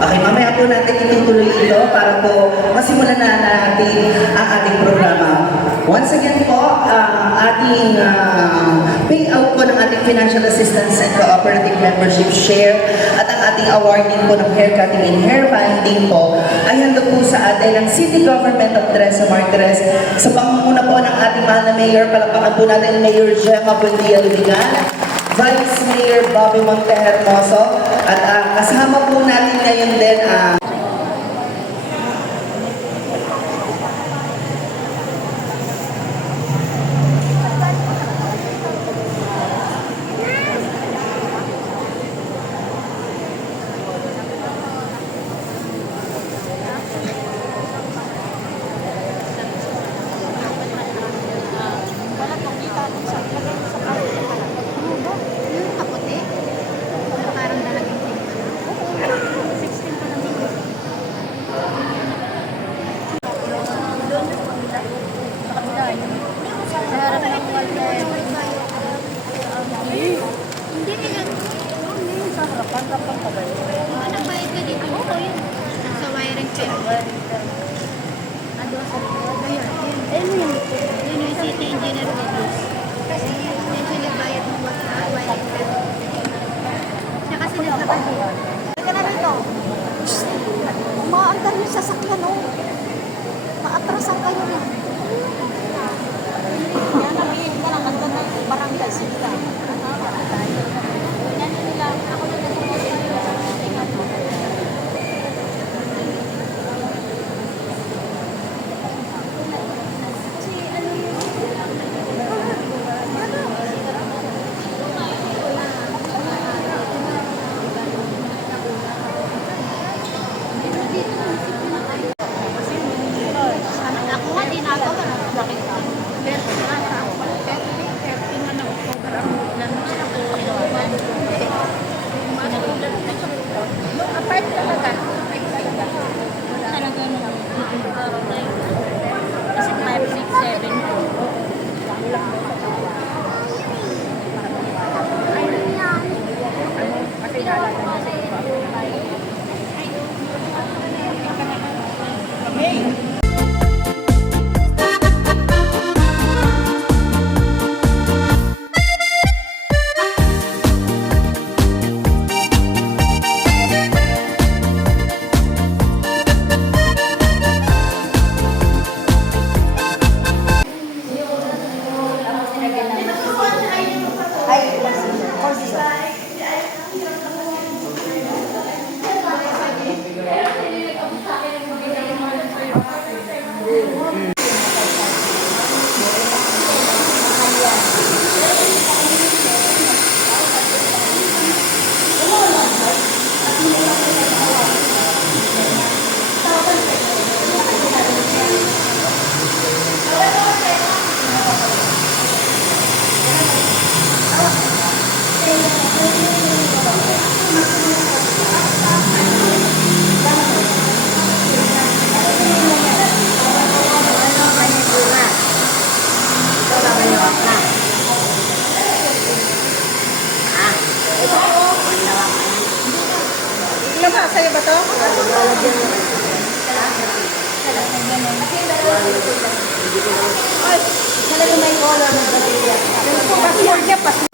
Okay, mamaya po natin itutuloy ito para po masimulan na natin ang ating programa. Once again po, ating payout po ng ating financial assistance and cooperative membership share at ang ating awarding po ng hair cutting and hair binding po ay handog po sa atin ng City Government of Teresa Martires sa pangunguna po ng ating mahal na Mayor. Palakpakan po natin Mayor Gemma Buendia Ludigan, Vice Mayor Bobby Monte Hermoso, at kasama po natin ngayon din umaandar yung sasakyan, oh. Maatrasan kayo na. Yan, nabihin ka lang. Ganda ng barangay sila. Yan nila. Ako na sa'yo ba to? Ay, talaga may color na basilya. Passport niya, passport.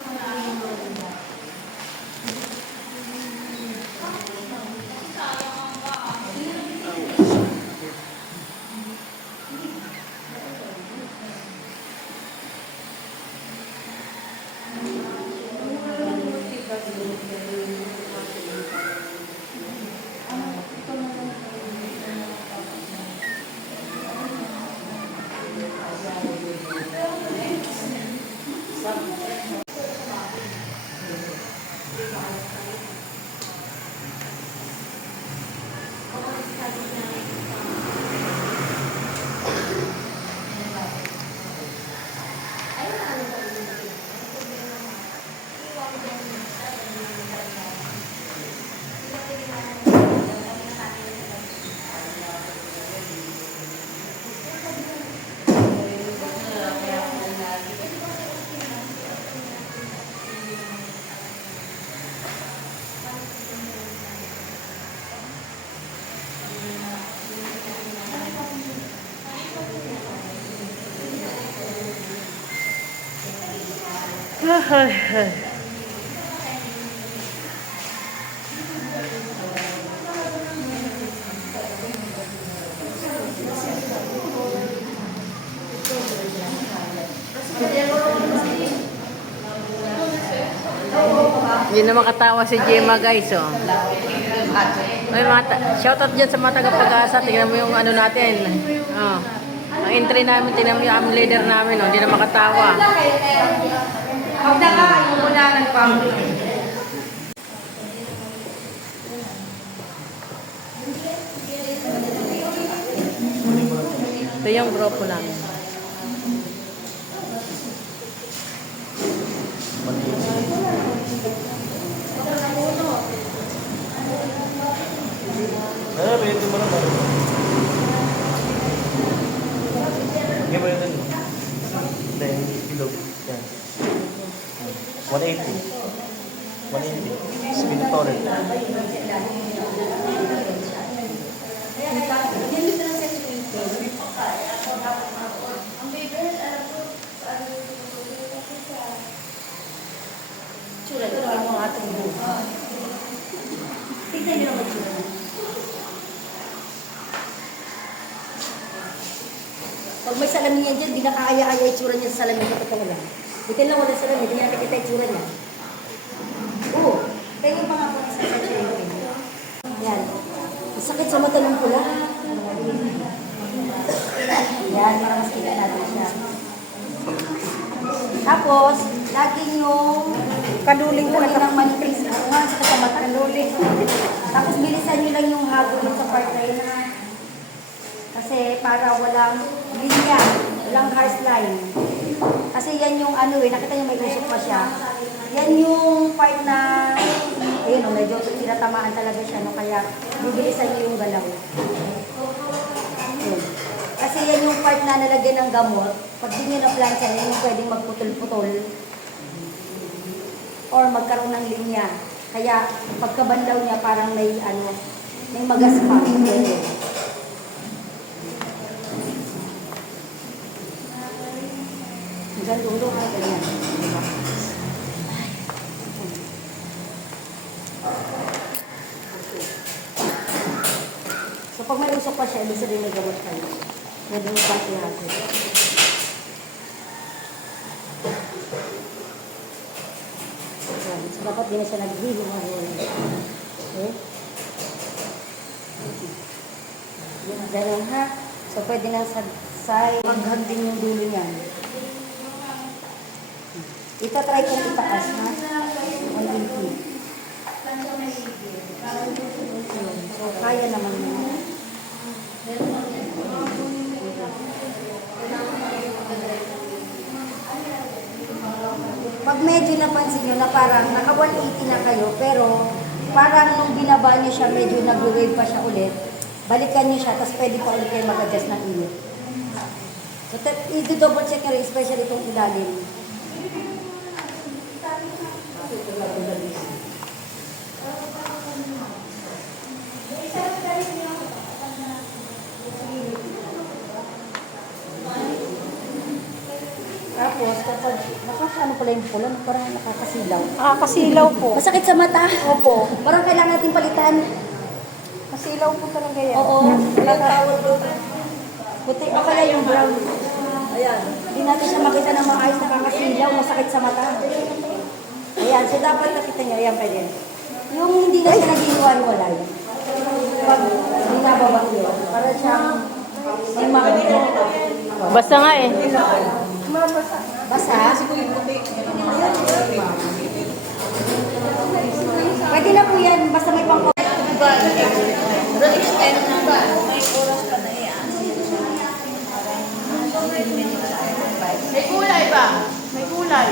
Hindi na makatawa si Gemma, guys, oh. Ay, shoutout dyan sa mga taga-Pag-asa. Tingnan mo yung ano natin. Oh. Ang entry namin, tingnan mo yung am leader namin, oh. Hindi na makatawa. Pag nakain mo na ng pamilya. Ito yung grupo namin. Pwede mo naman. Hindi mo yun. Then, ilog. Yan. 180. 180. Spin torrent. Tsura, ito naman mga ating buha. Tignan niyo naman tsura. Pag may salamin yan dyan, di nakaaya-aya yung tsura niya sa salamin sa totoo lang. Buti lang wala salamin, hindi niya nakikita yung tsura niya. Oo, kaya yung mga po sa salamin. Yan. Masakit sa mata ng pula. Yan, para mas kita natin siya. Tapos, laging yung kaluling ko ng manipis. Ako nga, sa mata, kaluling. Tapos, bilisan nyo lang yung hagod sa part na yun. Kasi para walang linya, walang harsh line. Kasi yan yung ano eh, nakita nyo may usok pa siya. Yan yung part na, ayun o, medyo tinatamaan talaga siya, no? Kaya bibilisan nyo yung galaw. Yun. Kasi yan yung part na nalagyan ng gamot. Pag di nyo na-plancha, yan yung pwedeng magputol-putol. Or magkaroon ng linya. Kaya pagkabandaw niya parang may ano, may magas pa. Hanggang dulo ka ganyan. So pag may usok pa siya, ibig sabihin may gamot kayo. Pwede mo pati natin. So dapat din na siya nag-healing ngayon. Okay? Ganun ha. So pwede na sa maghag din yung dulo niyan. Itatry kong itaas ha. 180. So kaya naman yun. Pag medyo napansin nyo na parang naka 180 na kayo, pero parang nung binaba nyo siya, medyo nag-wave pa siya ulit, balikan nyo siya, tapos pwede pa ulit kayo mag-adjust ng init. So, i-double check nyo rin, especially itong ilalim. Tapos, kapag nakakaano pala yung pula, parang nakakasilaw. Kasilaw po. Masakit sa mata? Opo. Parang kailangan natin palitan. Kasilaw po talaga yan. Oo. Yung tawag doon. Puti pa kaya yung brown. Ayan. Hindi natin siya makita ng maayos, nakakasilaw, masakit sa mata. Ayan. So, dapat nakita nyo. Ayan, pwede. Yung hindi na siya nag-iwan-walay. Pag binababa yun, para siyang may magnet. Basta nga eh. Basa? Pwede na po yan, basta may pang May kulay ba? May kulay.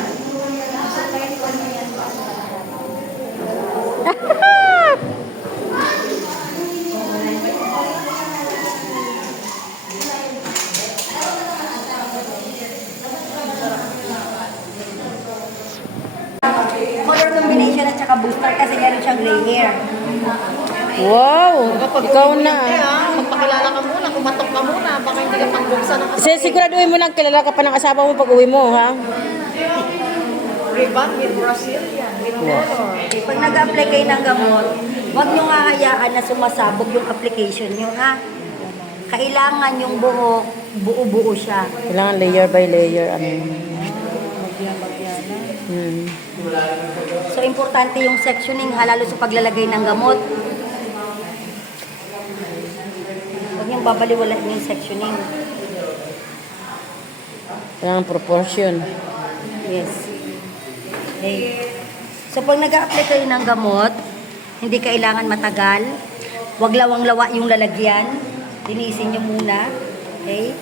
color combination at saka booster kasi meron siyang gray hair. Wow! Ikaw na. Magpakilala ka muna, kumatok ka muna, baka hindi ka pagbuksan ng Siguraduhin mo lang kilala ka pa ng asawa mo pag uwi mo, ha? Riban with Brazilian, with color. Okay, pag nag-apply kayo ng gamot, huwag nyo nga hayaan na sumasabog yung application nyo, ha? Kailangan yung buhok, buo-buo siya. Kailangan layer by layer. So, importante yung sectioning, lalo sa paglalagay ng gamot. Huwag niyong babaliwalain yung sectioning. Kailangan proportion. Yes. Okay. So, pag nag-a-apply kayo ng gamot, hindi kailangan matagal. Huwag lawang-lawa yung lalagyan. Linisin nyo muna. Okay?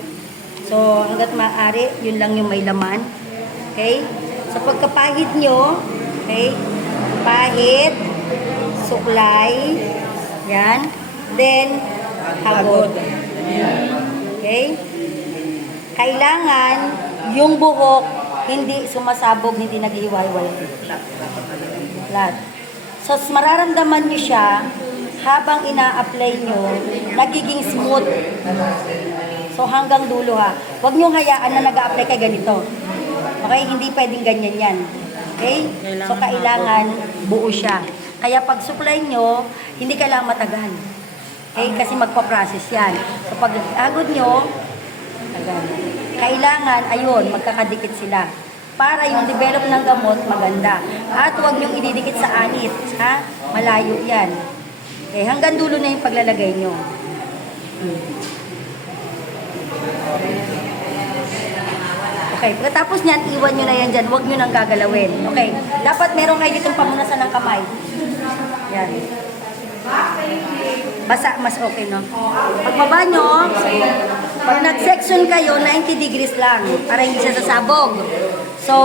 So, hanggat maaari, yun lang yung may laman. Okay? So, pagkapahid nyo, okay? Pahid, suklay, yan. Then, hagod. Okay? Kailangan yung buhok hindi sumasabog, hindi naghihiwa-hiwalay. Flat. So, mararamdaman nyo siya habang ina-apply nyo, nagiging smooth. So, hanggang dulo ha. Huwag nyo hayaan na nag-a-apply kay ganito. Okay? Hindi pwedeng ganyan yan. Okay? So, kailangan buo siya. Kaya pag supply nyo, hindi kailangan matagal. Okay? Kasi magpa-process yan. So, pag agod nyo, tagal. Kailangan, ayun, magkakadikit sila. Para yung develop ng gamot maganda. At huwag nyo ididikit sa anit. Ha? Malayo yan. Okay? Hanggang dulo na yung paglalagay nyo. Okay, pagkatapos niyan, iwan nyo na yan dyan. Huwag nyo nang gagalawin. Okay, dapat meron kayo ditong pamunasan ng kamay. Yan. Basa, mas okay, no? Pagbaba nyo, pag nag-section kayo, 90 degrees lang para hindi siya sasabog. So,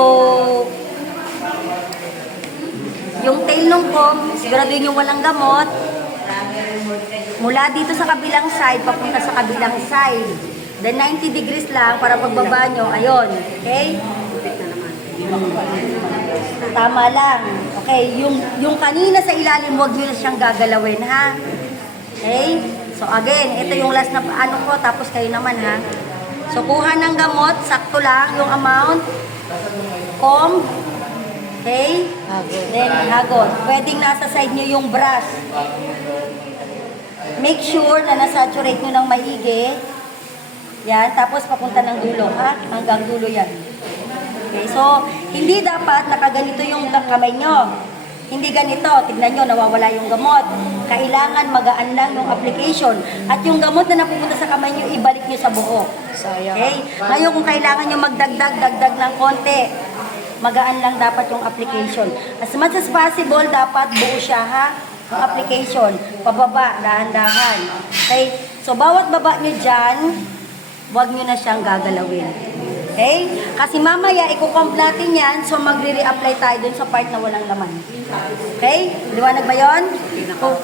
yung tail ng comb, siguraduhin yung walang gamot. Mula dito sa kabilang side, papunta sa kabilang side. Then 90 degrees lang para pagbaba nyo, ayun. Okay? Tama lang. Okay, yung kanina sa ilalim, huwag nyo na siyang gagalawin, ha? Okay? So again, ito yung last na ano ko, tapos kayo naman, ha? So kuha ng gamot, sakto lang yung amount. Comb. Okay? Then hagod. Pwedeng nasa side nyo yung brush. Make sure na nasaturate nyo ng maigi. Yan, tapos papunta ng dulo, ha? Hanggang dulo yan. Okay, so, hindi dapat nakaganito yung kamay nyo. Hindi ganito. Tignan nyo, nawawala yung gamot. Kailangan magaan lang yung application. At yung gamot na napupunta sa kamay nyo, ibalik nyo sa buhok. Okay? Ngayon, kung kailangan nyo dagdag ng konti, magaan lang dapat yung application. As much as possible, dapat buo siya, ha? Yung application. Pababa, dahan-dahan. Okay? So, bawat baba nyo dyan, huwag nyo na siyang gagalawin. Okay? Kasi mamaya, ikukomp natin yan, so magre-reapply tayo dun sa part na walang laman. Okay? Liwanag ba yun? Oh,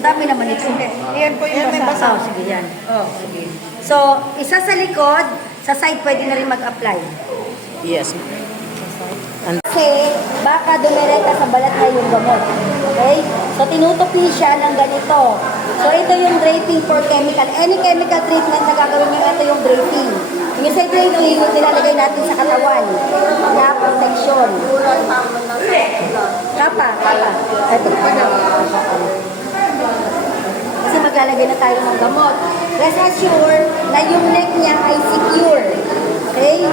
dami naman ito. Ayan po yung basa. Oh, sige yan. Oh, sige. So, isa sa likod, sa side pwede na rin mag-apply. Yes. Kasi, baka dumiretso sa balat na yung gamot. Okay? So, tinutupi siya ng ganito. So, ito yung draping for chemical. Any chemical treatment na gagawin nyo, ito yung draping. Yung sa draping, nilalagay natin sa katawan. Na protection. Kapa. Ito pa na. Kasi maglalagay na tayo ng gamot. Rest assure na yung neck niya ay secure. Okay?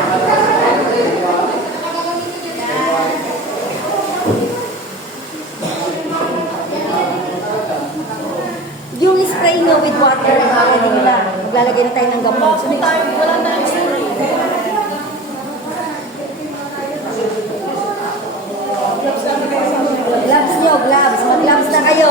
Yung spray nyo with water, pwede nyo na. Maglalagay na tayo ng gamot. So, wala na yung spray. Gloves nyo, gloves. Mag-gloves na kayo.